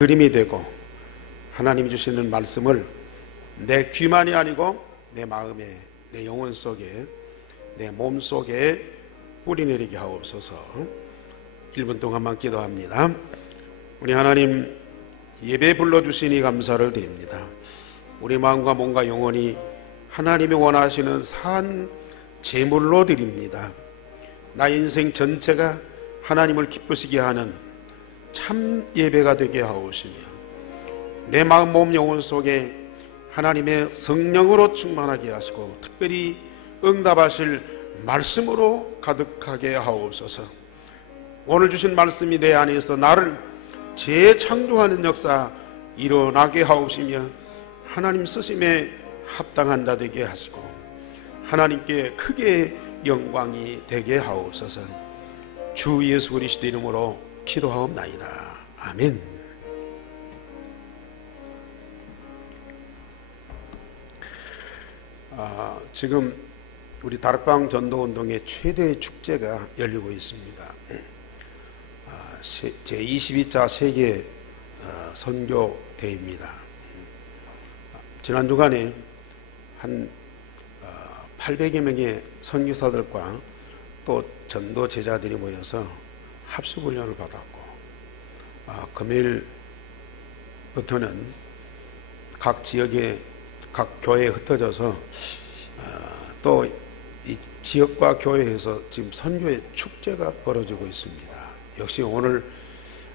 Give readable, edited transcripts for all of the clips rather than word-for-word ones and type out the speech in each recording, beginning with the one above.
그림이 되고 하나님이 주시는 말씀을 내 귀만이 아니고 내 마음에, 내 영혼 속에, 내 몸 속에 뿌리내리게 하옵소서. 1분 동안만 기도합니다. 우리 하나님, 예배 불러주시니 감사를 드립니다. 우리 마음과 몸과 영혼이 하나님이 원하시는 산 제물로 드립니다. 나의 인생 전체가 하나님을 기쁘시게 하는 참 예배가 되게 하옵시며, 내 마음, 몸, 영혼 속에 하나님의 성령으로 충만하게 하시고 특별히 응답하실 말씀으로 가득하게 하옵소서. 오늘 주신 말씀이 내 안에서 나를 재창조하는 역사 일어나게 하옵시며, 하나님 쓰심에 합당한 자 되게 하시고 하나님께 크게 영광이 되게 하옵소서. 주 예수 그리스도 이름으로 기도하옵나이다. 아멘. 지금 우리 다락방 전도운동의 최대 축제가 열리고 있습니다. 제22차 세계 선교대회입니다. 지난 주간에 한 800여 명의 선교사들과 또 전도 제자들이 모여서 합숙훈련을 받았고, 금요일부터는 각 지역의 각 교회에 흩어져서 또 이 지역과 교회에서 지금 선교의 축제가 벌어지고 있습니다. 역시 오늘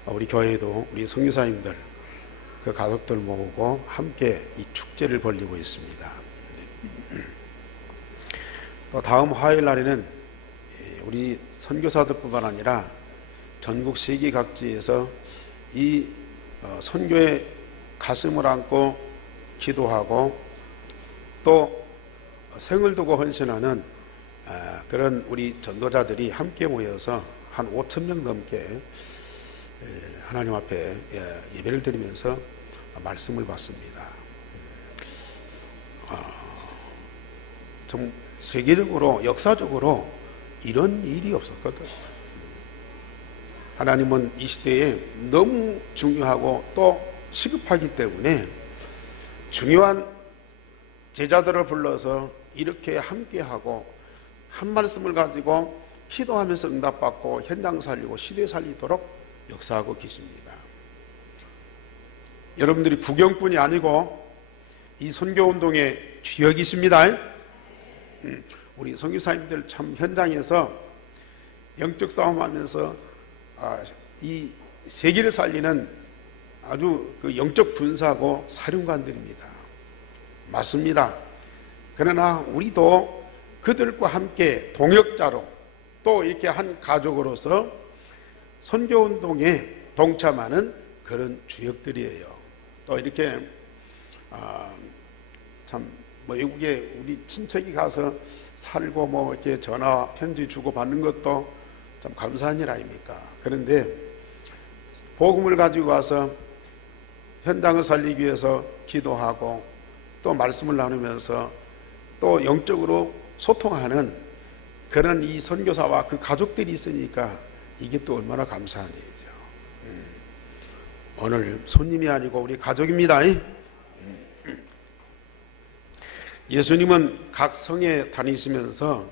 우리 교회에도 우리 선교사님들 그 가족들 모으고 함께 이 축제를 벌이고 있습니다. 또 다음 화요일 날에는 우리 선교사들뿐만 아니라 전국 세계 각지에서 이 선교의 가슴을 안고 기도하고 또 생을 두고 헌신하는 그런 우리 전도자들이 함께 모여서 한 5,000명 넘게 하나님 앞에 예배를 드리면서 말씀을 받습니다. 좀 세계적으로, 역사적으로 이런 일이 없었거든요. 하나님은 이 시대에 너무 중요하고 또 시급하기 때문에 중요한 제자들을 불러서 이렇게 함께하고 한 말씀을 가지고 기도하면서 응답받고 현장 살리고 시대 살리도록 역사하고 계십니다. 여러분들이 구경꾼이 아니고 이 선교운동의 주역이십니다. 우리 선교사님들 참 현장에서 영적 싸움하면서 이 세계를 살리는 아주 그 영적 군사고 사령관들입니다. 맞습니다. 그러나 우리도 그들과 함께 동역자로 또 이렇게 한 가족으로서 선교운동에 동참하는 그런 주역들이에요. 또 이렇게 참 외국에 우리 친척이 가서 살고 뭐 이렇게 전화 편지 주고 받는 것도 참 감사한 일 아닙니까? 그런데 복음을 가지고 와서 현장을 살리기 위해서 기도하고 또 말씀을 나누면서 또 영적으로 소통하는 그런 이 선교사와 그 가족들이 있으니까 이게 또 얼마나 감사한 일이죠. 오늘 손님이 아니고 우리 가족입니다. 예수님은 각 성에 다니시면서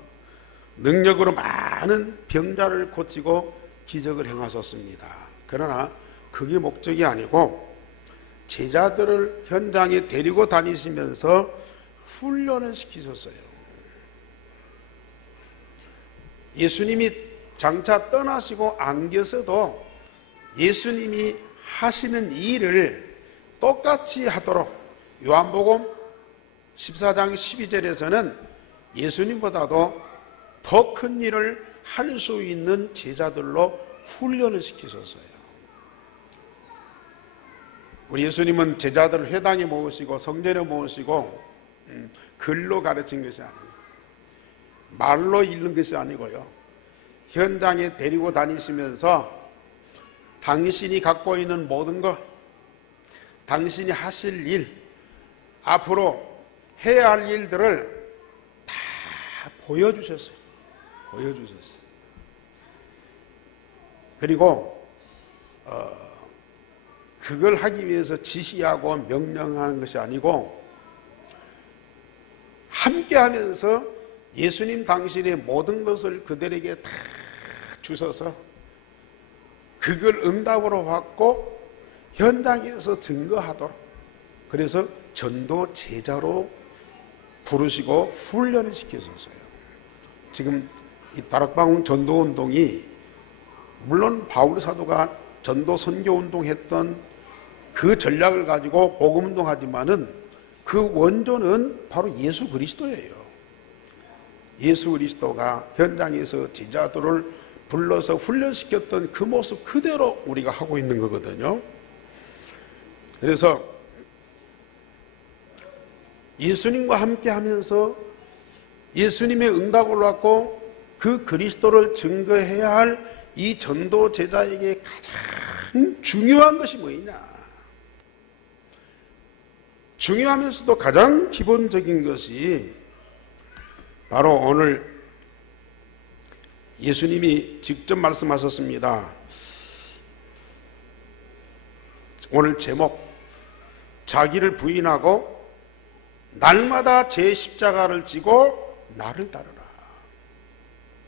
능력으로 많은 병자를 고치고 기적을 행하셨습니다. 그러나 그게 목적이 아니고 제자들을 현장에 데리고 다니시면서 훈련을 시키셨어요. 예수님이 장차 떠나시고 안 계셔도 예수님이 하시는 일을 똑같이 하도록 요한복음 14장 12절에서는 예수님보다도 더 큰 일을 할 수 있는 제자들로 훈련을 시키셨어요. 우리 예수님은 제자들을 회당에 모으시고 성전에 모으시고 글로 가르친 것이 아니에요. 말로 읽는 것이 아니고요. 현장에 데리고 다니시면서 당신이 갖고 있는 모든 것, 당신이 하실 일, 앞으로 해야 할 일들을 다 보여주셨어요. 그리고 그걸 하기 위해서 지시하고 명령하는 것이 아니고 함께하면서 예수님 당신의 모든 것을 그들에게 다 주셔서 그걸 응답으로 받고 현장에서 증거하도록, 그래서 전도 제자로 부르시고 훈련을 시키셨어요. 지금 이 다락방 전도 운동이 물론 바울 사도가 전도 선교 운동했던 그 전략을 가지고 복음 운동하지만은 그 원조는 바로 예수 그리스도예요. 예수 그리스도가 현장에서 제자들을 불러서 훈련시켰던 그 모습 그대로 우리가 하고 있는 거거든요. 그래서 예수님과 함께 하면서 예수님의 응답을 받고 그 그리스도를 증거해야 할 이 전도 제자에게 가장 중요한 것이 뭐냐? 중요하면서도 가장 기본적인 것이 바로 오늘 예수님이 직접 말씀하셨습니다. 오늘 제목, 자기를 부인하고 날마다 제 십자가를 지고 나를 따르라.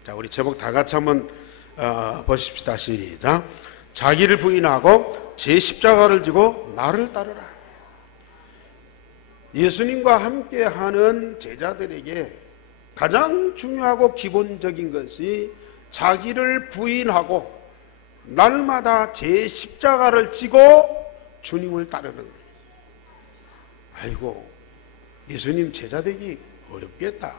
자, 우리 제목 다 같이 한번 보십시다. 시작. 자기를 부인하고 제 십자가를 지고 나를 따르라. 예수님과 함께하는 제자들에게 가장 중요하고 기본적인 것이 자기를 부인하고 날마다 제 십자가를 지고 주님을 따르는 거예요. 아이고, 예수님 제자 되기 어렵겠다.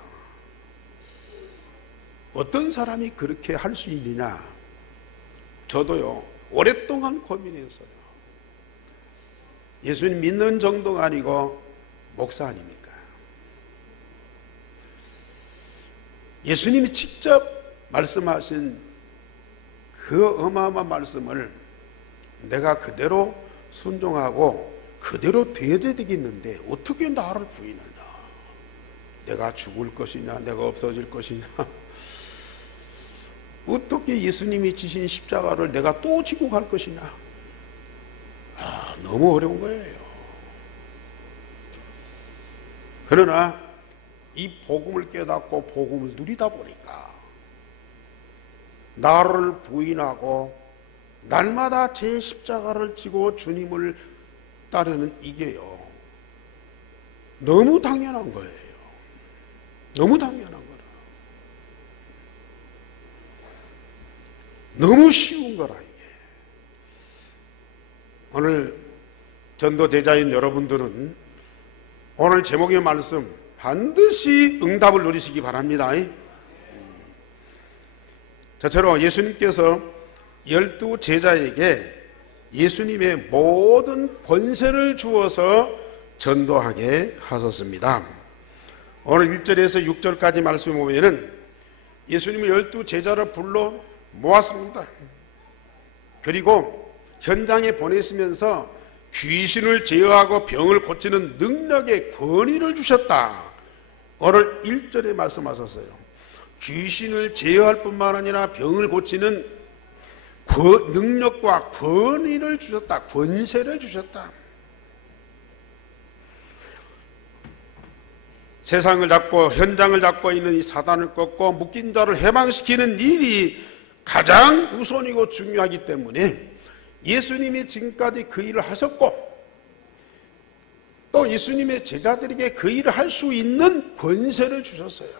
어떤 사람이 그렇게 할 수 있느냐? 저도요, 오랫동안 고민했어요. 예수님 믿는 정도가 아니고 목사 아닙니까? 예수님이 직접 말씀하신 그 어마어마한 말씀을 내가 그대로 순종하고 그대로 되어야 되겠는데 어떻게 나를 부인하냐? 내가 죽을 것이냐? 내가 없어질 것이냐? 어떻게 예수님이 지신 십자가를 내가 또 지고 갈 것이냐? 너무 어려운 거예요. 그러나 이 복음을 깨닫고 복음을 누리다 보니까 나를 부인하고 날마다 제 십자가를 지고 주님을 따르는 이게요, 너무 당연한 거예요. 너무 당연한 거라. 너무 쉬운 거라 이게. 오늘 전도 제자인 여러분들은 오늘 제목의 말씀 반드시 응답을 누리시기 바랍니다. 저처럼 예수님께서 12 제자에게 예수님의 모든 권세를 주어서 전도하게 하셨습니다. 오늘 1절에서 6절까지 말씀을 보면은 예수님이 12 제자를 불러 모았습니다. 그리고 현장에 보내시면서 귀신을 제어하고 병을 고치는 능력의 권위를 주셨다. 오늘 1절에 말씀하셨어요. 귀신을 제어할 뿐만 아니라 병을 고치는 능력과 권위를 주셨다. 권세를 주셨다. 세상을 잡고 현장을 잡고 있는 이 사단을 꺾고 묶인 자를 해방시키는 일이 가장 우선이고 중요하기 때문에 예수님이 지금까지 그 일을 하셨고 또 예수님의 제자들에게 그 일을 할 수 있는 권세를 주셨어요.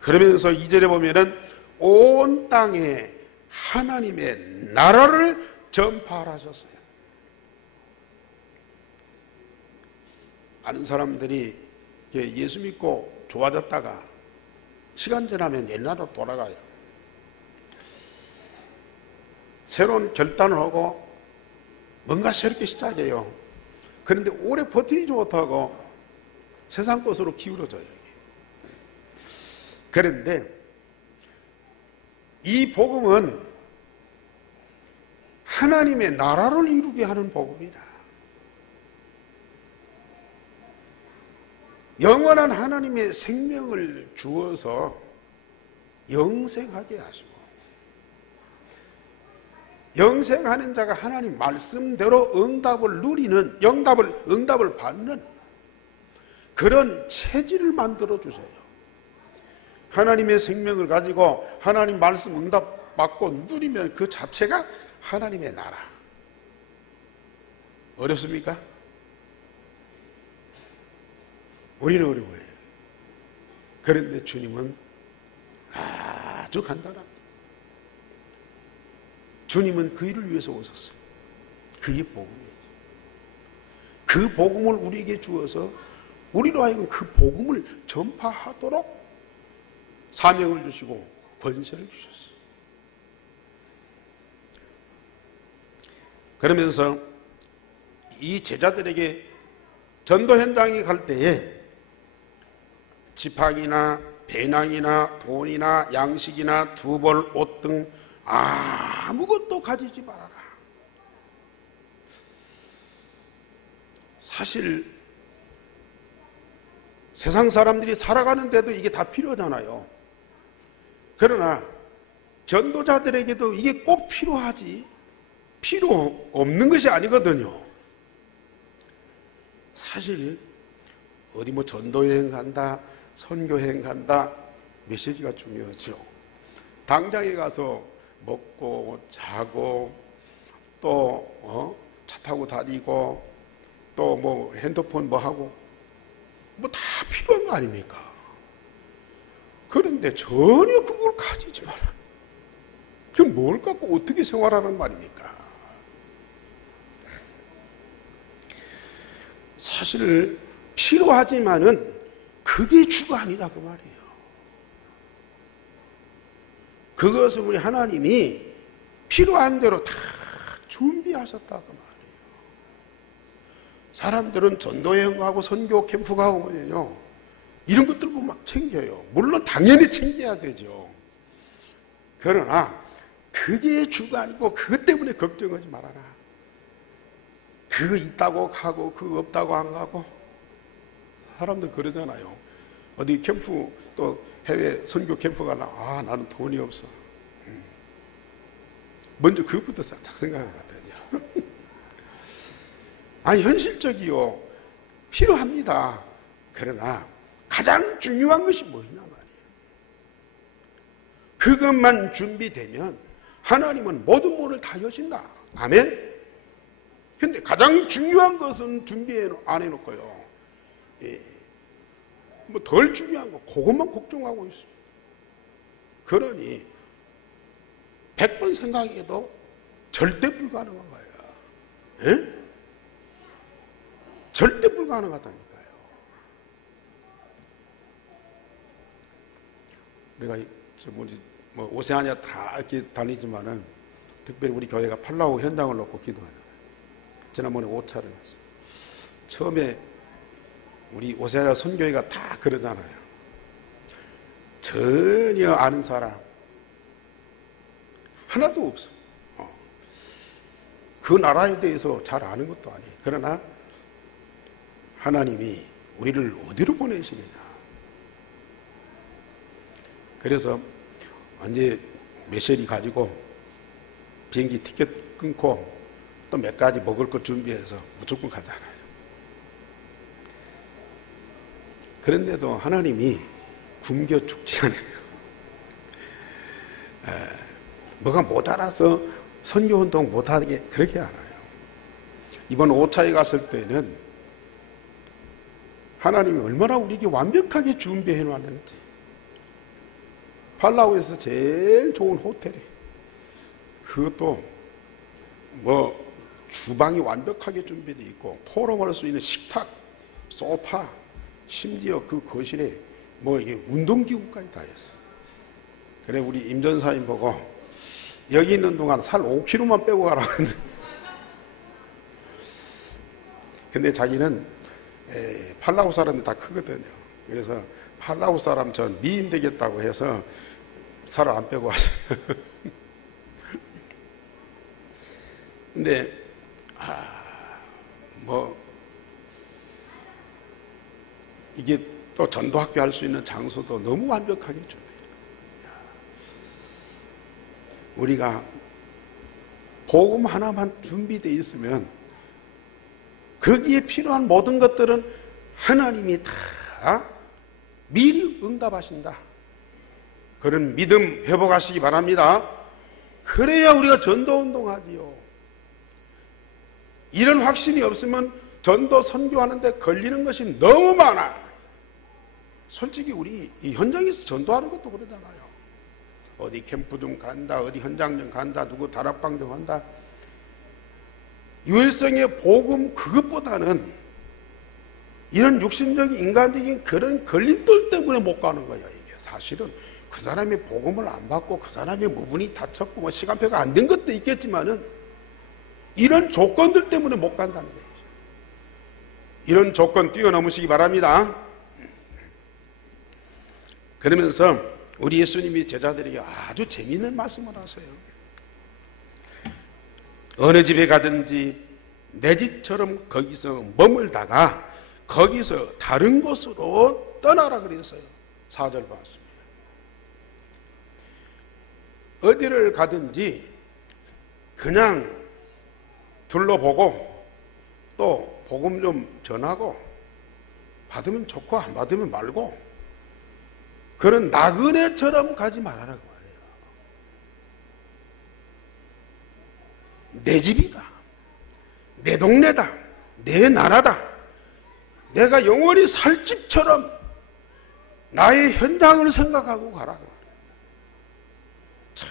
그러면서 2절에 보면은 온 땅에 하나님의 나라를 전파하셨어요. 많은 사람들이 예수 믿고 좋아졌다가 시간 지나면 옛날로 돌아가요. 새로운 결단을 하고 뭔가 새롭게 시작해요. 그런데 오래 버티지 못하고 세상 것으로 기울어져요. 그런데 이 복음은 하나님의 나라를 이루게 하는 복음이다. 영원한 하나님의 생명을 주어서 영생하게 하시고 영생하는 자가 하나님 말씀대로 응답을 누리는, 응답을 받는 그런 체질을 만들어 주세요. 하나님의 생명을 가지고 하나님 말씀 응답 받고 누리면 그 자체가 하나님의 나라. 어렵습니까? 우리는 어려워요. 그런데 주님은 아주 간단합니다. 주님은 그 일을 위해서 오셨어요. 그게 복음이에요. 그 복음을 우리에게 주어서 우리로 하여금 그 복음을 전파하도록 사명을 주시고 권세를 주셨어요. 그러면서 이 제자들에게 전도 현장에 갈 때에 지팡이나 배낭이나 돈이나 양식이나 두벌 옷 등 아무것도 가지지 말아라. 사실 세상 사람들이 살아가는데도 이게 다 필요하잖아요. 그러나 전도자들에게도 이게 꼭 필요하지, 필요 없는 것이 아니거든요. 사실 어디 뭐 전도여행 간다, 선교여행 간다, 메시지가 중요하죠. 당장에 가서 먹고 자고 또 차 타고 다니고 또 뭐 핸드폰 뭐 하고 뭐 다 필요한 거 아닙니까? 그런데 전혀 그걸 가지지 마라. 그럼 뭘 갖고 어떻게 생활하는 말입니까? 사실 필요하지만은 그게 주가 아니다 그 말이에요. 그것을 우리 하나님이 필요한 대로 다 준비하셨다 그 말이에요. 사람들은 전도여행 가고 선교 캠프 가고 뭐냐요, 이런 것들 보면 막 챙겨요. 물론 당연히 챙겨야 되죠. 그러나 그게 주가 아니고 그것 때문에 걱정하지 말아라. 그거 있다고 가고 그거 없다고 안 가고. 사람들 그러잖아요. 어디 캠프 또 해외 선교 캠프 가려고 나는 돈이 없어. 먼저 그것부터 싹 생각하거든요. 아니 현실적이요, 필요합니다. 그러나 가장 중요한 것이 뭐냐 말이에요. 그것만 준비되면 하나님은 모든 문을 다 여신다. 아멘. 근데 가장 중요한 것은 준비 안 해놓고요, 뭐 덜 중요한 거 그것만 걱정하고 있어요. 그러니 100번 생각해도 절대 불가능한 거예요. 에? 절대 불가능하다니까요. 내가 뭐 오세아니아 다 이렇게 다니지만은 특별히 우리 교회가 팔라우 현장을 놓고 기도하잖아요. 지난번에 5차를 했어요. 처음에 우리 오세아니아 선교회가 다 그러잖아요. 전혀 아는 사람 하나도 없어. 그 나라에 대해서 잘 아는 것도 아니에요. 그러나 하나님이 우리를 어디로 보내시느냐. 그래서 언제 메시지 가지고 비행기 티켓 끊고 또 몇 가지 먹을 것 준비해서 무조건 가잖아요. 그런데도 하나님이 굶겨 죽지 않아요. 뭐가 모자라서 선교운동 못하게 그렇게 않아요. 이번 5차에 갔을 때는 하나님이 얼마나 우리에게 완벽하게 준비해 놨는지. 팔라우에서 제일 좋은 호텔에, 그것도 뭐 주방이 완벽하게 준비되어 있고 포럼할 수 있는 식탁, 소파, 심지어 그 거실에 뭐 이게 운동기구까지 다 있어요. 그래 우리 임 전사님 보고 여기 있는 동안 살 5kg만 빼고 가라고 했는데, 근데 자기는 팔라우 사람이 다 크거든요. 그래서 팔라우 사람 전 미인 되겠다고 해서 살을 안 빼고 왔어요. 근데 뭐 이게 또 전도학교 할 수 있는 장소도 너무 완벽하게 준비해요. 우리가 복음 하나만 준비되어 있으면 거기에 필요한 모든 것들은 하나님이 다 미리 응답하신다. 그런 믿음 회복하시기 바랍니다. 그래야 우리가 전도운동하지요. 이런 확신이 없으면 전도 선교하는데 걸리는 것이 너무 많아. 솔직히 우리 이 현장에서 전도하는 것도 그러잖아요. 어디 캠프 좀 간다, 어디 현장 좀 간다, 누구 다락방 좀 한다. 유일성의 복음 그것보다는 이런 육신적인 인간적인 그런 걸림돌 때문에 못 가는 거야. 이게 사실은 그 사람이 복음을 안 받고 그 사람이 무분이 다쳤고 뭐 시간표가 안 된 것도 있겠지만은 이런 조건들 때문에 못 간다는 거예요. 이런 조건 뛰어넘으시기 바랍니다. 그러면서 우리 예수님이 제자들에게 아주 재미있는 말씀을 하세요. 어느 집에 가든지 내 집처럼 거기서 머물다가 거기서 다른 곳으로 떠나라 그랬어요. 4절 봤습니다. 어디를 가든지 그냥 둘러보고 또 복음 좀 전하고 받으면 좋고 안 받으면 말고 그런 나그네처럼 가지 말아라고 말해요. 내 집이다, 내 동네다, 내 나라다, 내가 영원히 살 집처럼 나의 현장을 생각하고 가라고 말해요. 참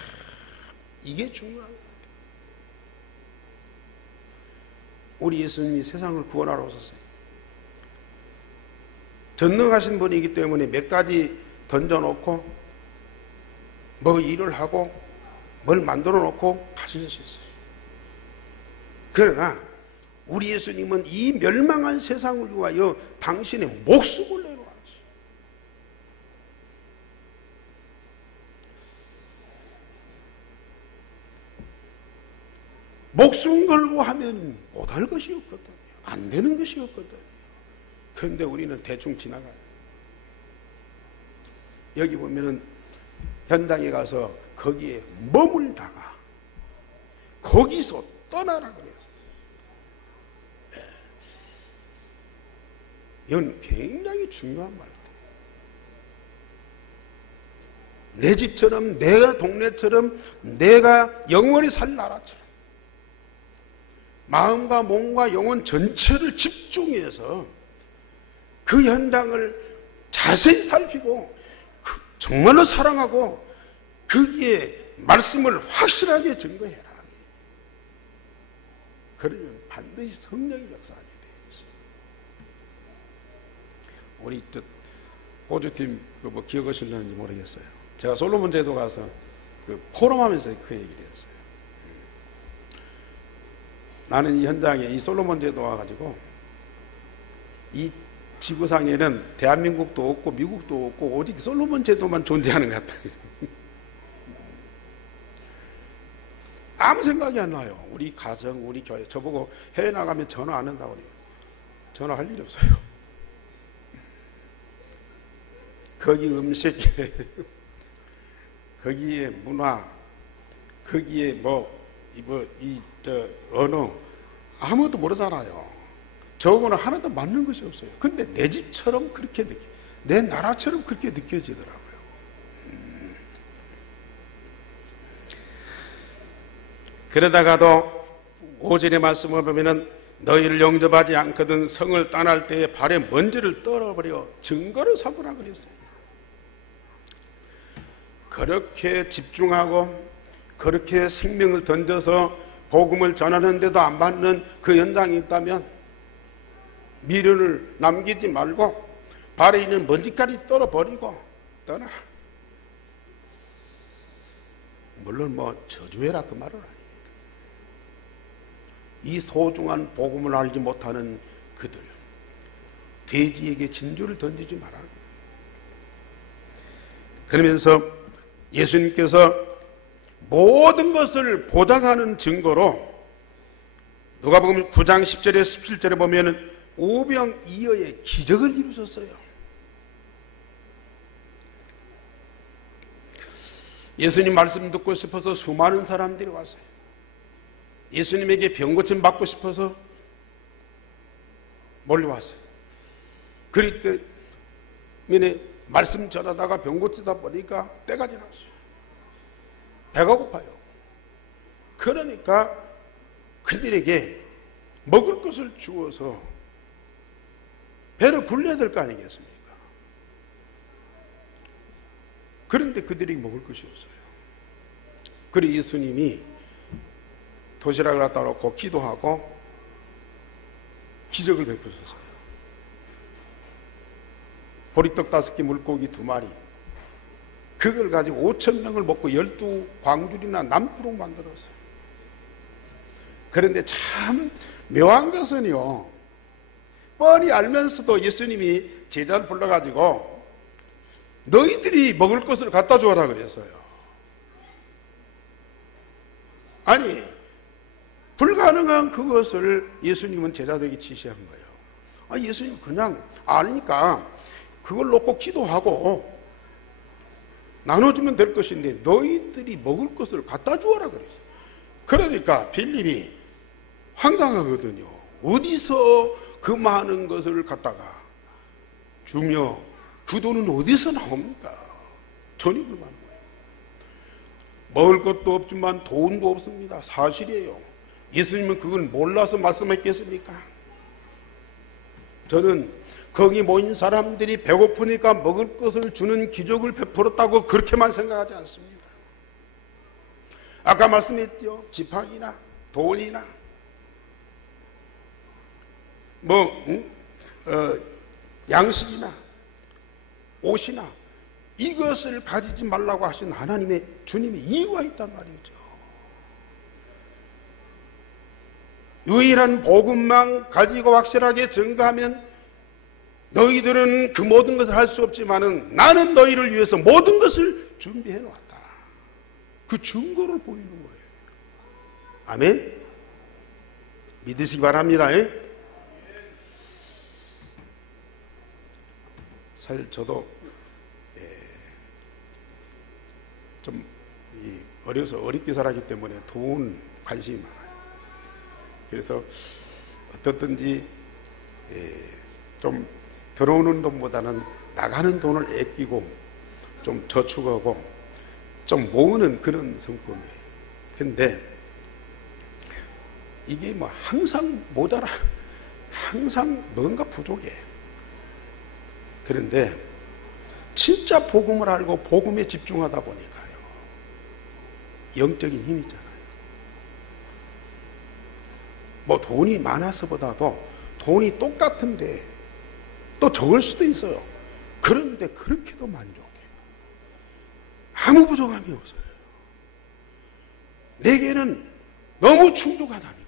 이게 중요한 거예요. 우리 예수님이 세상을 구원하러 오셨어요. 전능하신 분이기 때문에 몇 가지 던져놓고 뭐 일을 하고 뭘 만들어 놓고 가실 수 있어요. 그러나 우리 예수님은 이 멸망한 세상을 위하여 당신의 목숨을 내놓았어요. 목숨 걸고 하면 못할 것이 없거든요. 안 되는 것이 없거든요. 그런데 우리는 대충 지나가요. 여기 보면은 현장에 가서 거기에 머물다가 거기서 떠나라 그래요. 네. 이건 굉장히 중요한 말이에요. 내 집처럼, 내가 동네처럼, 내가 영원히 살 나라처럼 마음과 몸과 영혼 전체를 집중해서 그 현장을 자세히 살피고 정말로 사랑하고 거기에 말씀을 확실하게 증거해라. 그러면 반드시 성령이 역사하게 되어 있어요. 우리 호주팀 뭐 기억하실는지 모르겠어요. 제가 솔로몬 제도 가서 그 포럼하면서 그 얘기를 했어요. 나는 이 현장에 이 솔로몬 제도 와가지고 이 지구상에는 대한민국도 없고 미국도 없고 오직 솔로몬 제도만 존재하는 것 같아요. 아무 생각이 안 나요. 우리 가정, 우리 교회. 저보고 해외 나가면 전화 안 한다고 그래요. 전화할 일이 없어요. 거기 음식, 거기에 문화, 거기에 언어 아무것도 모르잖아요. 저거는 하나도 맞는 것이 없어요. 근데 내 집처럼 그렇게 내 나라처럼 그렇게 느껴지더라고요. 그러다가도 5절의 말씀을 보면은 너희를 영접하지 않거든 성을 떠날 때에 발에 먼지를 떨어버려 증거를 삼으라 그랬어요. 그렇게 집중하고 그렇게 생명을 던져서 복음을 전하는데도 안 받는 그 현장이 있다면 미련을 남기지 말고 발에 있는 먼지까지 떨어버리고 떠나라. 물론 저주해라 그 말은 아니에요. 이 소중한 복음을 알지 못하는 그들, 돼지에게 진주를 던지지 마라. 그러면서 예수님께서 모든 것을 보장하는 증거로 누가복음 9장 10절에서 17절에 보면 오병이어의 기적을 이루셨어요. 예수님 말씀 듣고 싶어서 수많은 사람들이 왔어요. 예수님에게 병 고침 받고 싶어서 몰려왔어요. 그럴 때문에 말씀 전하다가 병 고치다 보니까 때가 지났어요. 배가 고파요. 그러니까 그들에게 먹을 것을 주어서 배를 불려야 될 거 아니겠습니까? 그런데 그들이 먹을 것이 없어요. 그래서 예수님이 도시락을 갖다 놓고 기도하고 기적을 베푸셨어요. 보리떡 5개, 물고기 2마리, 그걸 가지고 5,000명을 먹고 12광줄이나 남도록 만들었어요. 그런데 참 묘한 것은요, 뻔히 알면서도 예수님이 제자를 불러가지고 너희들이 먹을 것을 갖다 주어라 그랬어요. 아니, 불가능한 그것을 예수님은 제자들에게 지시한 거예요. 아, 예수님 그냥 아니까 그걸 놓고 기도하고 나눠주면 될 것인데 너희들이 먹을 것을 갖다 주어라 그랬어요. 그러니까 빌립이 황당하거든요. 어디서 그 많은 것을 갖다가 주며 그 돈은 어디서 나옵니까? 전입을만 거예요. 먹을 것도 없지만 돈도 없습니다. 사실이에요. 예수님은 그걸 몰라서 말씀했겠습니까? 저는 거기 모인 사람들이 배고프니까 먹을 것을 주는 기적을 베풀었다고 그렇게만 생각하지 않습니다. 아까 말씀했죠. 지팡이나 돈이나 양식이나 옷이나 이것을 가지지 말라고 하신 하나님의 주님의 이유가 있단 말이죠. 유일한 복음만 가지고 확실하게 증거하면 너희들은 그 모든 것을 할 수 없지만은 나는 너희를 위해서 모든 것을 준비해 놓았다. 그 증거를 보이는 거예요. 아멘. 믿으시기 바랍니다. 사실 저도 좀 어려서 어렵게 살았기 때문에 돈 관심이 많아요. 그래서 어떻든지 좀 들어오는 돈보다는 나가는 돈을 아끼고 좀 저축하고 좀 모으는 그런 성품이에요. 근데 이게 뭐 항상 모자라, 항상 뭔가 부족해. 그런데 진짜 복음을 알고 복음에 집중하다 보니까요, 영적인 힘이 있잖아요. 뭐 돈이 많아서보다도 돈이 똑같은데 또 적을 수도 있어요. 그런데 그렇게도 만족해. 아무 부족함이 없어요. 내게는 너무 충족하다니까요.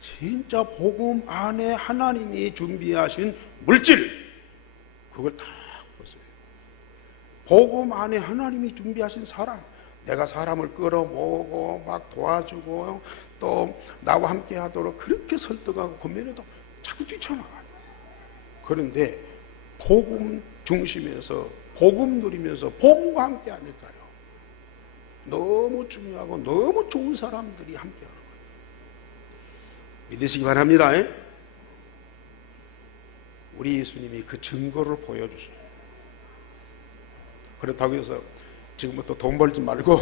진짜 복음 안에 하나님이 준비하신 물질, 그걸 다 보세요. 복음 안에 하나님이 준비하신 사람, 내가 사람을 끌어모으고 막 도와주고 또 나와 함께 하도록 그렇게 설득하고 권면해도 자꾸 뛰쳐나가요. 그런데 복음 중심에서 복음 누리면서 복음과 함께 하니까요, 너무 중요하고 너무 좋은 사람들이 함께 하는 거예요. 믿으시기 바랍니다. 우리 예수님이 그 증거를 보여주셔요. 그렇다고 해서 지금부터 돈 벌지 말고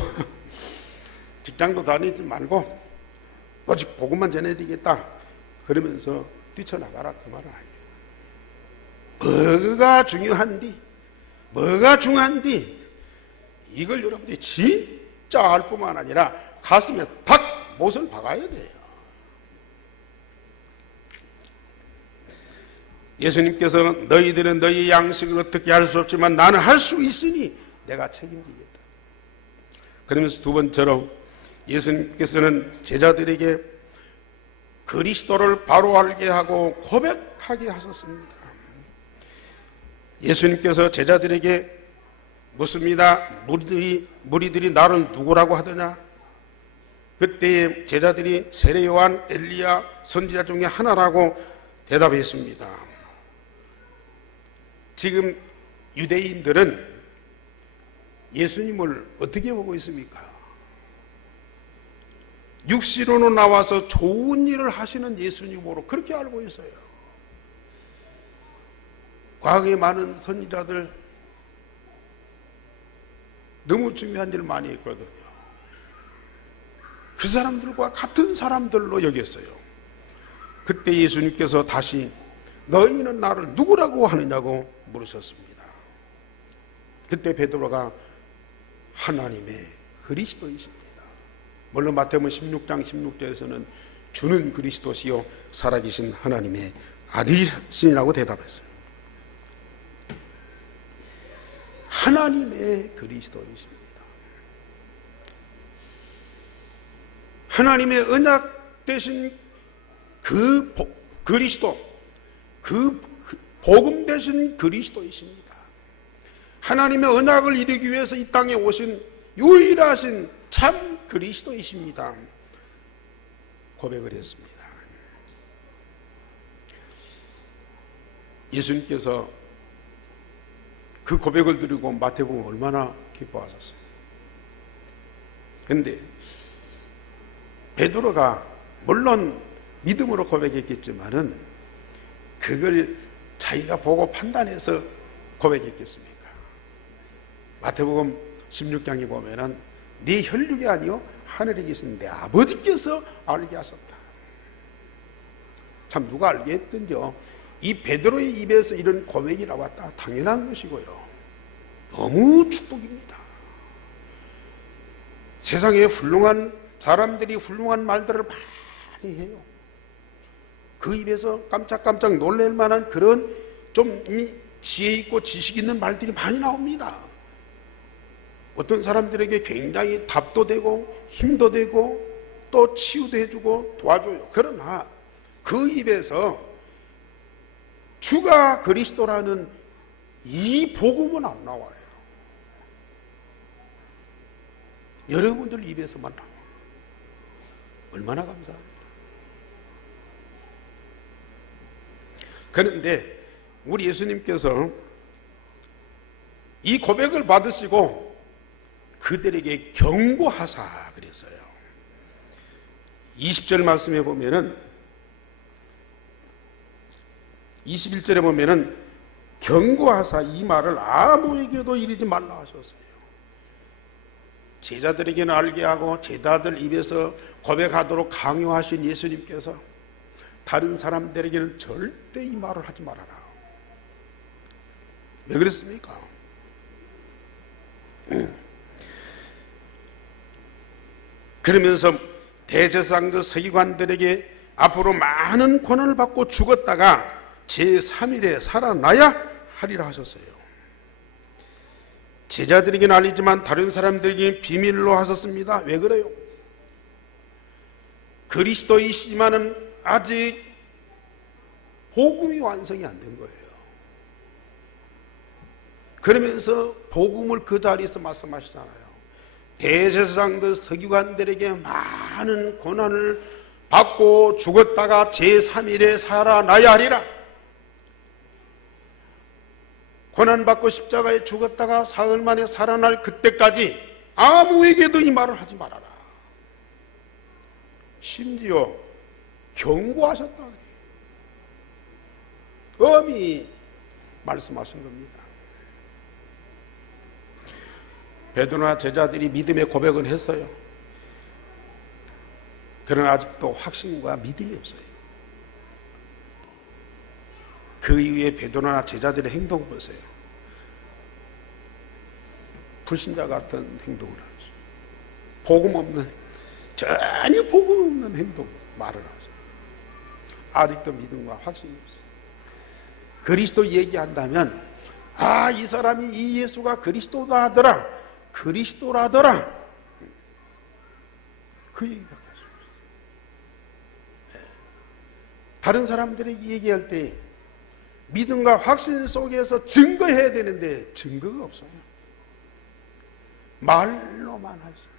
직장도 다니지 말고 오직 복음만 전해야 되겠다 그러면서 뛰쳐나가라, 그 말은 아니에요. 뭐가 중요한디 이걸 여러분들이 진짜 알 뿐만 아니라 가슴에 탁 못을 박아야 돼요. 예수님께서 너희들은 너희 양식을 어떻게 할 수 없지만 나는 할 수 있으니 내가 책임지겠다. 그러면서 두 번째로 예수님께서는 제자들에게 그리스도를 바로 알게 하고 고백하게 하셨습니다. 예수님께서 제자들에게 묻습니다. 무리들이 나를 누구라고 하더냐? 그때 제자들이 세례 요한, 엘리야, 선지자 중에 하나라고 대답했습니다. 지금 유대인들은 예수님을 어떻게 보고 있습니까? 육신으로 나와서 좋은 일을 하시는 예수님으로 그렇게 알고 있어요. 과거에 많은 선지자들 너무 중요한 일을 많이 했거든요. 그 사람들과 같은 사람들로 여겼어요. 그때 예수님께서 다시 너희는 나를 누구라고 하느냐고 물으셨습니다. 그때 베드로가 하나님의 그리스도이십니다. 물론 마태복음 16장 16절에서는 주는 그리스도시요 살아계신 하나님의 아들이시라고 대답했어요. 하나님의 그리스도이십니다. 하나님의 언약 되신 그 그리스도, 그 복음 되신 그리스도이십니다. 하나님의 언약을 이루기 위해서 이 땅에 오신 유일하신 참 그리스도이십니다. 고백을 했습니다. 예수님께서 그 고백을 드리고 마태복음 얼마나 기뻐하셨어요. 그런데 베드로가 물론 믿음으로 고백했겠지만은 그걸 자기가 보고 판단해서 고백했겠습니까? 마태복음 16장에 보면은 네 혈육이 아니요 하늘에 계신 내 아버지께서 알게 하셨다. 참 누가 알게 했든지요, 이 베드로의 입에서 이런 고백이 나왔다 당연한 것이고요, 너무 축복입니다. 세상에 훌륭한 사람들이 훌륭한 말들을 많이 해요. 그 입에서 깜짝깜짝 놀랄 만한 그런 좀 지혜 있고 지식 있는 말들이 많이 나옵니다. 어떤 사람들에게 굉장히 답도 되고 힘도 되고 또 치유도 해주고 도와줘요. 그러나 그 입에서 주가 그리스도라는 이 복음은 안 나와요. 여러분들 입에서만 나와요. 얼마나 감사합니다. 그런데 우리 예수님께서 이 고백을 받으시고 그들에게 경고하사 그랬어요. 20절 말씀에 보면은 21절에 보면은 경고하사 이 말을 아무에게도 이르지 말라 하셨어요. 제자들에게는 알게 하고 제자들 입에서 고백하도록 강요하신 예수님께서 다른 사람들에게는 절대 이 말을 하지 말아라. 왜 그랬습니까? 그러면서 대제사장들 서기관들에게 앞으로 많은 고난을 받고 죽었다가 제3일에 살아나야 하리라 하셨어요. 제자들에게는 알리지만 다른 사람들에게 비밀로 하셨습니다. 왜 그래요? 그리스도이시지만은 아직 복음이 완성이 안 된 거예요. 그러면서 복음을 그 자리에서 말씀하시잖아요. 대제사장들 서기관들에게 많은 고난을 받고 죽었다가 제3일에 살아나야 하리라. 고난받고 십자가에 죽었다가 사흘 만에 살아날 그때까지 아무에게도 이 말을 하지 말아라. 심지어 경고하셨다. 엄히 말씀하신 겁니다. 베드로나 제자들이 믿음의 고백은 했어요. 그러나 아직도 확신과 믿음이 없어요. 그 이후에 베드로나 제자들의 행동 보세요. 불신자 같은 행동을 하죠. 복음 없는, 전혀 복음 없는 행동, 말을 하죠. 아직도 믿음과 확신이 없어요. 그리스도 얘기한다면 아, 이 사람이 이 예수가 그리스도다 하더라, 그리스도라더라, 그 얘기밖에 없어요. 다른 사람들에게 얘기할 때 믿음과 확신 속에서 증거해야 되는데 증거가 없어요. 말로만 할 수 있어요.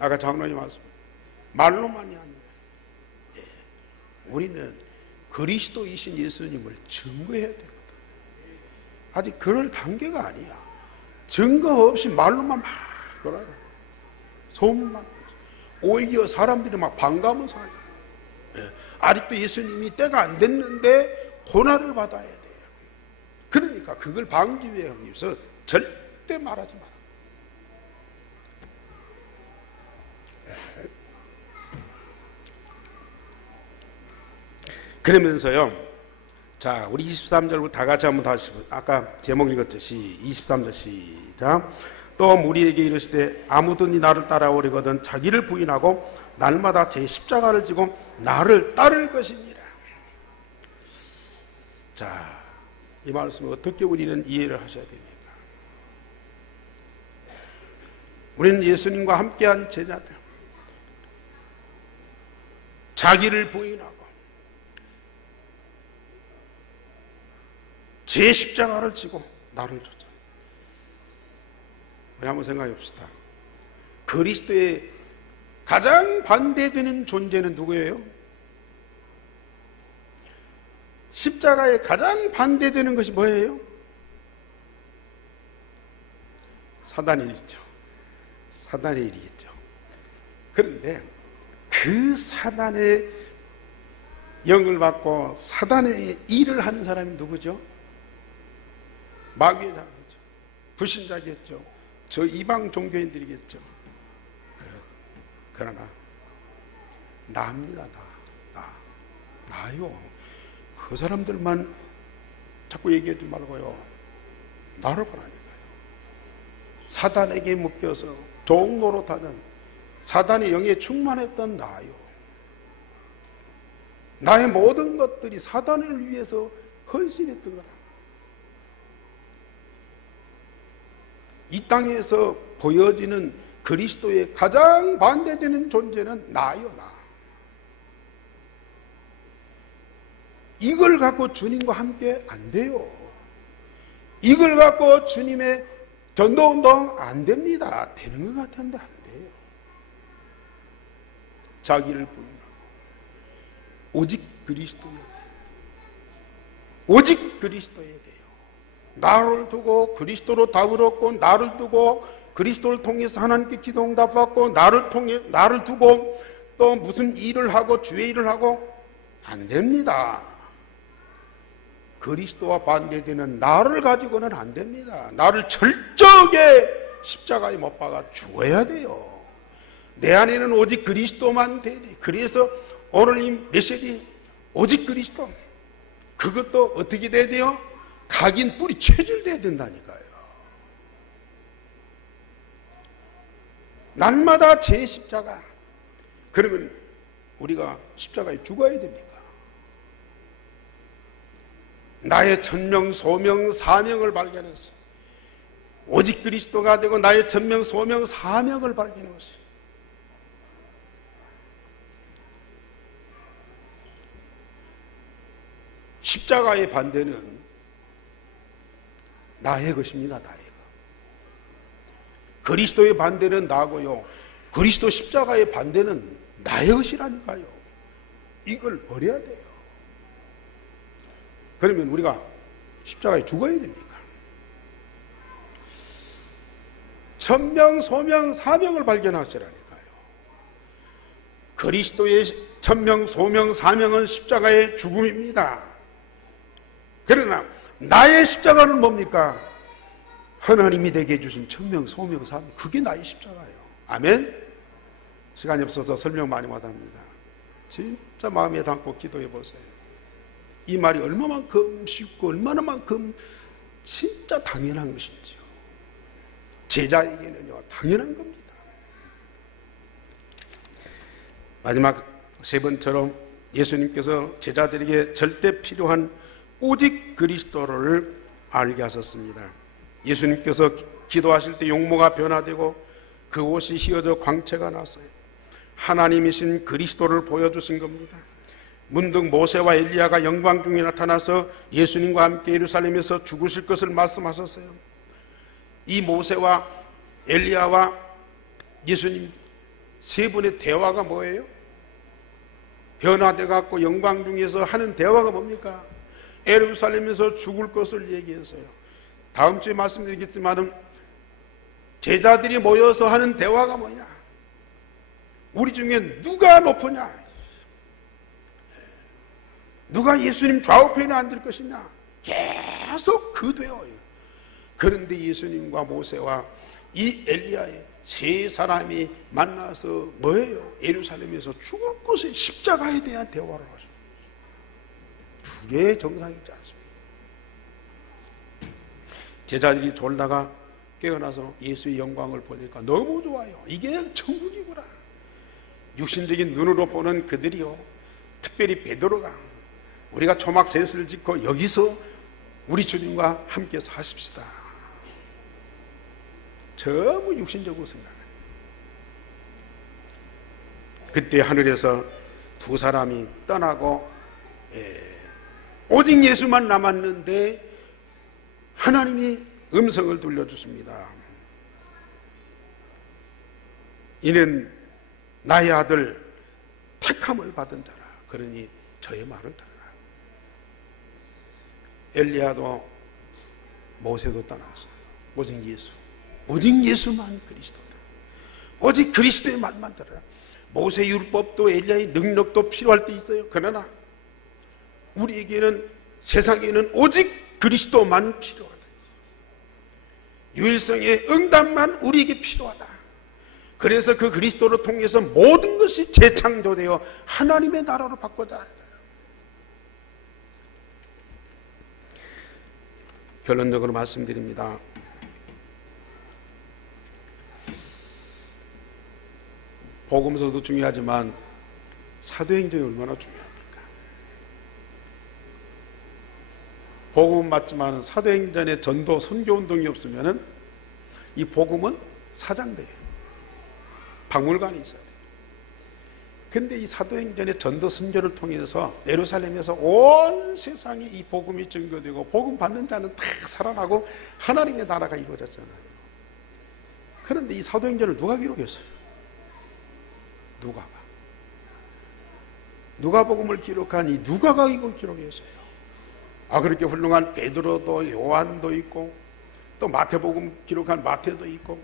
아까 장로님 말씀, 말로만이 아니에요. 우리는 그리스도이신 예수님을 증거해야 됩니다. 아직 그럴 단계가 아니야. 증거 없이 말로만 막 돌아가. 소문만. 오히려 사람들이 막 반가워서 해요. 아직도 예수님이 때가 안 됐는데 고난을 받아야 돼요. 그러니까 그걸 방지하기 위해서 절대 말하지 마라. 그러면서요, 자, 우리 23절부터 다 같이 한번 다시, 아까 제목 읽었듯이 23절 시작. 또 우리에게 이르시되 아무든지 나를 따라오려거든 자기를 부인하고 날마다 제 십자가를 지고 나를 따를 것이니라. 자, 이 말씀을 어떻게 우리는 이해를 하셔야 됩니까? 우리는 예수님과 함께한 제자들, 자기를 부인하고 제 십자가를 지고 나를 쫓아. 우리 한번 생각해 봅시다. 그리스도의 가장 반대되는 존재는 누구예요? 십자가에 가장 반대되는 것이 뭐예요? 사단의 일이죠. 사단의 일이겠죠. 그런데 그 사단의 영을 받고 사단의 일을 하는 사람이 누구죠? 마귀의 자겠죠. 불신자겠죠. 저 이방 종교인들이겠죠. 그러나 나입니다. 나요. 그 사람들만 자꾸 얘기하지 말고요, 나를 보라니까요. 사단에게 묶여서 종 노릇하는 사단의 영에 충만했던 나요. 나의 모든 것들이 사단을 위해서 헌신했던 거라. 이 땅에서 보여지는 그리스도의 가장 반대되는 존재는 나요, 나. 이걸 갖고 주님과 함께 안 돼요. 이걸 갖고 주님의 전도운동 안 됩니다. 되는 것 같은데 안 돼요. 자기를 부인하고 오직 그리스도에 돼요. 오직 그리스도에 돼요. 나를 두고 그리스도로 답을 얻고, 나를 두고 그리스도를 통해서 하나님께 기도 응답받고, 나를 두고 또 무슨 일을 하고 주의 일을 하고 안 됩니다. 그리스도와 반대되는 나를 가지고는 안 됩니다. 나를 철저하게 십자가에 못 박아 죽어야 돼요. 내 안에는 오직 그리스도만 돼야 돼요. 그래서 오늘 이 메시지 오직 그리스도, 그것도 어떻게 돼야 돼요? 각인 뿌리 체질돼야 된다니까요. 날마다 제 십자가. 그러면 우리가 십자가에 죽어야 됩니까? 나의 천명, 소명, 사명을 발견해서 오직 그리스도가 되고 나의 천명, 소명, 사명을 발견해서 십자가의 반대는 나의 것입니다. 나의 것. 그리스도의 반대는 나고요, 그리스도 십자가의 반대는 나의 것이라니까요. 이걸 버려야 돼요. 그러면 우리가 십자가에 죽어야 됩니까? 천명, 소명, 사명을 발견하시라니까요. 그리스도의 천명, 소명, 사명은 십자가의 죽음입니다. 그러나 나의 십자가는 뭡니까? 하나님이 되게 해주신 천명, 소명, 사명, 그게 나의 십자가예요. 아멘? 시간이 없어서 설명 많이 못합니다. 진짜 마음에 담고 기도해 보세요. 이 말이 얼마만큼 쉽고 얼마나만큼 진짜 당연한 것인지요. 제자에게는요, 당연한 겁니다. 마지막 세 번처럼 예수님께서 제자들에게 절대 필요한 오직 그리스도를 알게 하셨습니다. 예수님께서 기도하실 때 용모가 변화되고 그 옷이 휘어져 광채가 났어요. 하나님이신 그리스도를 보여주신 겁니다. 문득 모세와 엘리야가 영광 중에 나타나서 예수님과 함께 예루살렘에서 죽으실 것을 말씀하셨어요. 이 모세와 엘리야와 예수님 세 분의 대화가 뭐예요? 변화돼 갖고 영광 중에서 하는 대화가 뭡니까? 예루살렘에서 죽을 것을 얘기했어요. 다음 주에 말씀드리겠지만 제자들이 모여서 하는 대화가 뭐냐? 우리 중에 누가 높으냐? 누가 예수님 좌우편에 앉을 것이냐? 계속 그대어요. 그런데 예수님과 모세와 이 엘리야의 세 사람이 만나서 뭐예요? 예루살렘에서 죽을 곳에 십자가에 대한 대화를 하죠. 두 개의 정상이지 않습니까? 제자들이 졸다가 깨어나서 예수의 영광을 보니까 너무 좋아요. 이게 천국이구나. 육신적인 눈으로 보는 그들이요, 특별히 베드로가 우리가 초막 셋을 짓고 여기서 우리 주님과 함께 사십시다. 전부 육신적으로 생각해요. 그때 하늘에서 두 사람이 떠나고 오직 예수만 남았는데 하나님이 음성을 들려주십니다. 이는 나의 아들 택함을 받은 자라. 그러니 저의 말을 들으라. 엘리야도 모세도 떠났어요. 오직 예수만 그리스도다. 오직 그리스도의 말만 들으라. 모세 율법도 엘리야의 능력도 필요할 때 있어요. 그러나 우리에게는, 세상에는 오직 그리스도만 필요하다. 유일성의 응답만 우리에게 필요하다. 그래서 그 그리스도를 통해서 모든 것이 재창조되어 하나님의 나라로 바꿔져야 한다. 결론적으로 말씀드립니다. 복음서도 중요하지만 사도행전이 얼마나 중요합니까? 복음은 맞지만 사도행전의 전도 선교운동이 없으면 이 복음은 사장돼요. 박물관이 있어야 돼요. 근데 이 사도행전의 전도 선교를 통해서 예루살렘에서 온 세상에 이 복음이 증거되고 복음 받는 자는 다 살아나고 하나님의 나라가 이루어졌잖아요. 그런데 이 사도행전을 누가 기록했어요? 누가복음을 기록한 이 누가가 이걸 기록했어요. 그렇게 훌륭한 베드로도 요한도 있고 또 마태복음 기록한 마태도 있고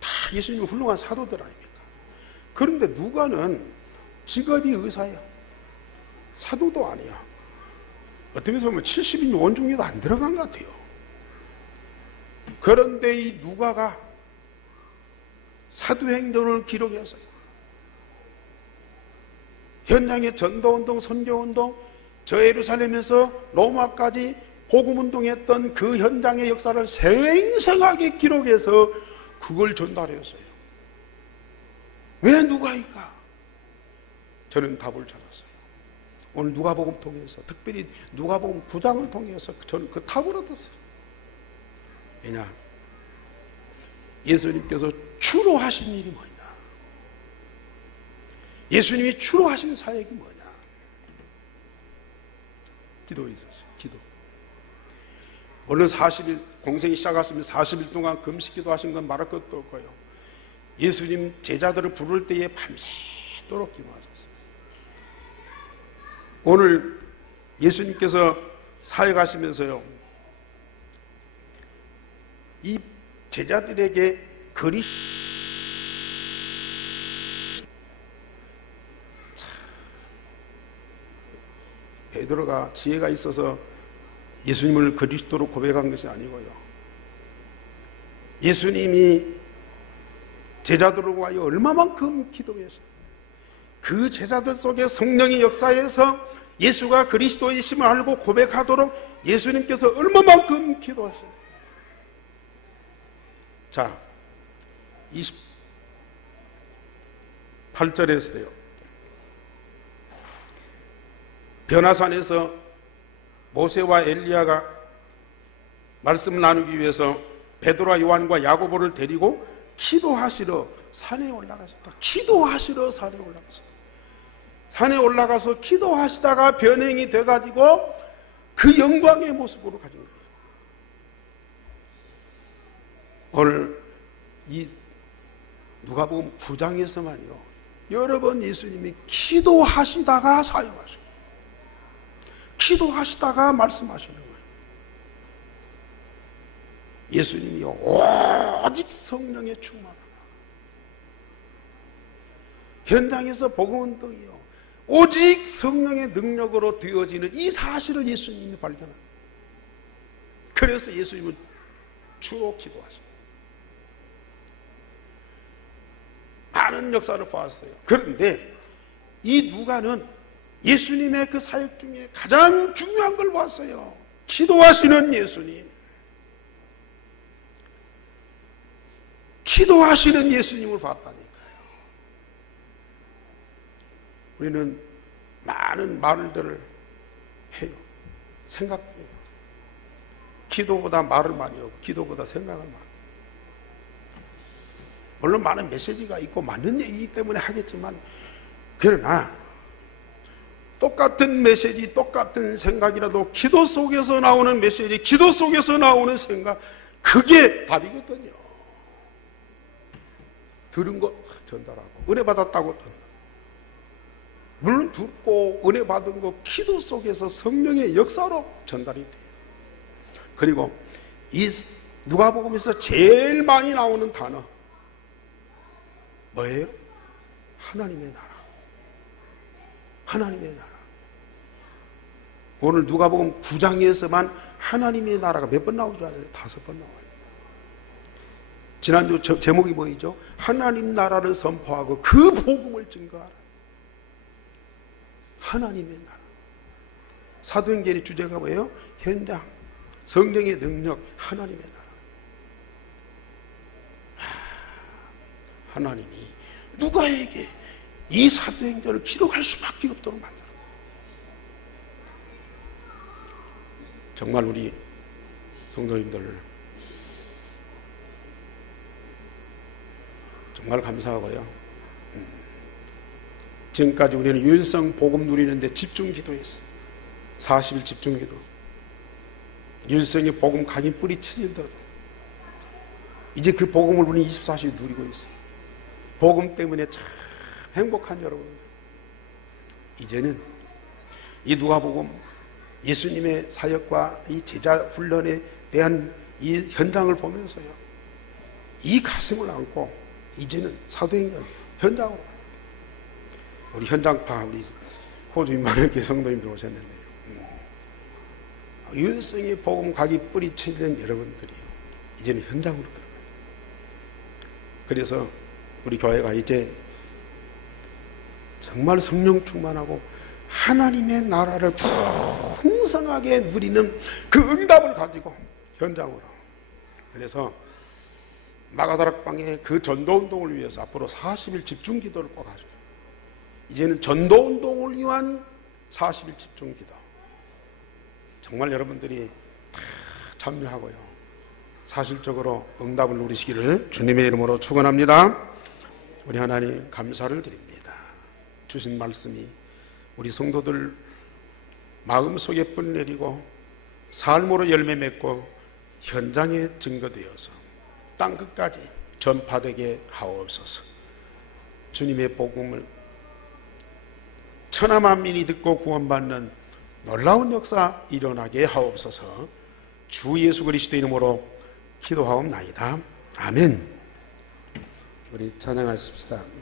다 예수님이 훌륭한 사도들 아닙니까? 그런데 누가는 직업이 의사야. 사도도 아니야. 어떻게 보면 70인 요원 중에도 안 들어간 것 같아요. 그런데 이 누가가 사도행전을 기록했어요. 현장의 전도운동, 선교운동, 저 예루살렘에서 로마까지 복음운동했던 그 현장의 역사를 생생하게 기록해서 그걸 전달했어요. 왜 누가일까? 저는 답을 찾았어요. 오늘 누가복음 통해서, 특별히 누가복음 9장을 통해서 저는 그 답을 얻었어요. 왜냐? 예수님께서 주로 하신 일이 뭐냐? 예수님이 주로 하신 사역이 뭐냐? 기도였어요. 기도. 물론 40일, 공생이 시작했으면 40일 동안 금식기도 하신 건 말할 것도 없고요. 예수님 제자들을 부를 때에 밤새도록 기도하셨어요. 오늘 예수님께서 사역하시면서요, 이 제자들에게 베드로가 지혜가 있어서 예수님을 그리스도로 고백한 것이 아니고요, 예수님이 제자들을 위하여 얼마만큼 기도했어요. 그 제자들 속에 성령의 역사에서 예수가 그리스도이심을 알고 고백하도록 예수님께서 얼마만큼 기도하시나요? 자, 28절에서요, 변화산에서 모세와 엘리야가 말씀을 나누기 위해서 베드로와 요한과 야고보를 데리고 기도하시러 산에 올라가셨다. 기도하시러 산에 올라가셨다. 산에 올라가서 기도하시다가 변행이 돼가지고 그 영광의 모습으로 가진 거예요. 오늘 이 누가복음 9장에서만요, 여러 번 예수님이 기도하시다가 사역하셔요. 기도하시다가 말씀하시는 거예요. 예수님이 오직 성령의 충만하다. 현장에서 복음운동이요, 오직 성령의 능력으로 되어지는 이 사실을 예수님이 발견합니다. 그래서 예수님은 주로 기도하십니다. 많은 역사를 보았어요. 그런데 이 누가는 예수님의 그 사역 중에 가장 중요한 걸 보았어요. 기도하시는 예수님. 기도하시는 예수님을 봤다니까요. 우리는 많은 말들을 해요. 생각도 해요. 기도보다 말을 많이 하고 기도보다 생각을 많이 해요. 물론 많은 메시지가 있고 맞는 얘기이기 때문에 하겠지만, 그러나 똑같은 메시지, 똑같은 생각이라도 기도 속에서 나오는 메시지, 기도 속에서 나오는 생각, 그게 답이거든요. 들은 거 전달하고 은혜 받았다고 전달. 물론 듣고 은혜 받은 거 기도 속에서 성령의 역사로 전달이 돼요. 그리고 이 누가복음에서 제일 많이 나오는 단어 뭐예요? 하나님의 나라. 하나님의 나라. 오늘 누가복음 9장에서만 하나님의 나라가 몇 번 나오죠? 5번 나와요. 지난주 제목이 뭐이죠? 하나님 나라를 선포하고 그 복음을 증거하라. 하나님의 나라. 사도행전의 주제가 뭐예요? 현장, 성령의 능력, 하나님의 나라. 하나님이 누가에게 이 사도행전을 기록할 수밖에 없도록 만들어. 정말 우리 성도님들 정말 감사하고요. 지금까지 우리는 유일성 복음 누리는데 집중 기도했어요. 40일 집중 기도. 유일성의 복음 각인 뿌리 쳐질더라도 이제 그 복음을 우리는 24시간 누리고 있어요. 복음 때문에 참 행복한 여러분, 이제는 이 누가복음 예수님의 사역과 이 제자 훈련에 대한 이 현장을 보면서요, 이 가슴을 안고 이제는 사도행전 현장으로, 우리 현장파, 우리 호주 임마누엘 성도님들 오셨는데요, 유일성의 복음 각이 뿌리 쳐진 여러분들이 이제는 현장으로 들어가요. 그래서 우리 교회가 이제 정말 성령 충만하고 하나님의 나라를 풍성하게 누리는 그 응답을 가지고 현장으로, 그래서 마가다락방의 그 전도운동을 위해서 앞으로 40일 집중기도를 꼭 하죠. 이제는 전도운동을 위한 40일 집중기도, 정말 여러분들이 다 참여하고요, 사실적으로 응답을 누리시기를 주님의 이름으로 축원합니다. 우리 하나님 감사를 드립니다. 주신 말씀이 우리 성도들 마음속에 뿌내리고 삶으로 열매 맺고 현장에 증거되어서 땅끝까지 전파되게 하옵소서. 주님의 복음을 천하 만민이 듣고 구원받는 놀라운 역사 일어나게 하옵소서. 주 예수 그리스도 이름으로 기도하옵나이다. 아멘. 우리 찬양하십시다.